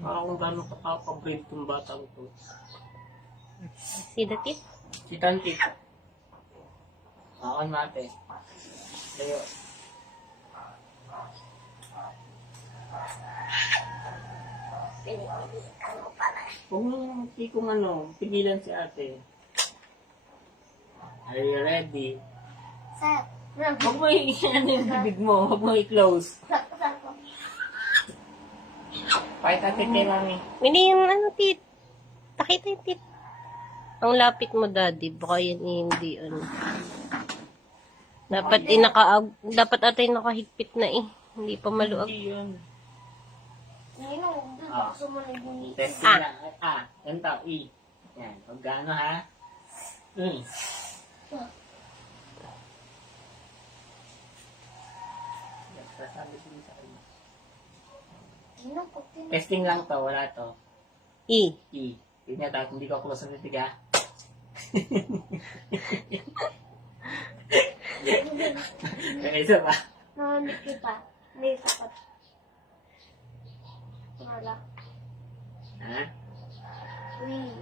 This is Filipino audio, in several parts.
Kung gano'n kakapag-breed tong batang to. See the tip? Si Tantik. Akan mate. Tayo. Kung pigilan si ate. Are you ready? Set. Huwag mo yung bibig mo. Huwag mo i-close. Pakita ate kay mami. Hindi yung tit. Pakita yung tit. Ang lapit mo, daddy. Baka yan hindi, Dapat dapat ata yung nakahigpit na Hindi pa maluag. Hindi yun. Yun ang gusto mo na yung Testing lang. Ganito. E. Yan. Huwag gano ha. Sabi ko sa kanya. Testing lang to. Wala to. E. E. Tignan tayo. Hindi ko close ang titig ha. May isa pa. Nahanap kita. Hindi sapat. Wala. Ha? Uy.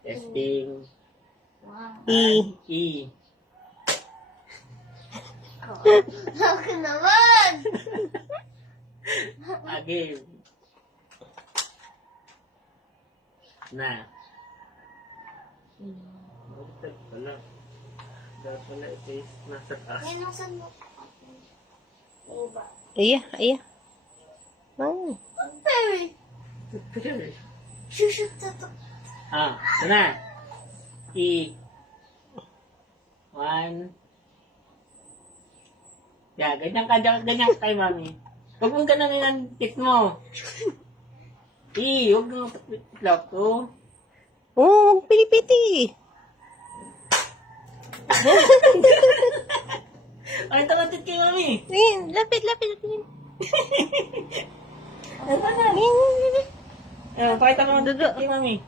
Testing. Wow. E. E. Ako naman! Again. Na. Baliktad pala. Dapat pala ito is nasa taas. Yan ang sandok. Iba. Iya. Very. Shushoot sa to. Ito na. E. 1. Yeah, ganyan kay mami. Huwag mong ganun ang tip mo. Huwag mong tiklap ko. Oh, pinipiti. Ay, tamatid kay mami. Lapit. Pakita mo ang dugo kay mami.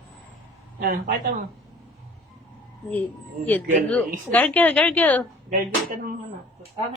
Pakita mo. Gargle. Gargle ka naman.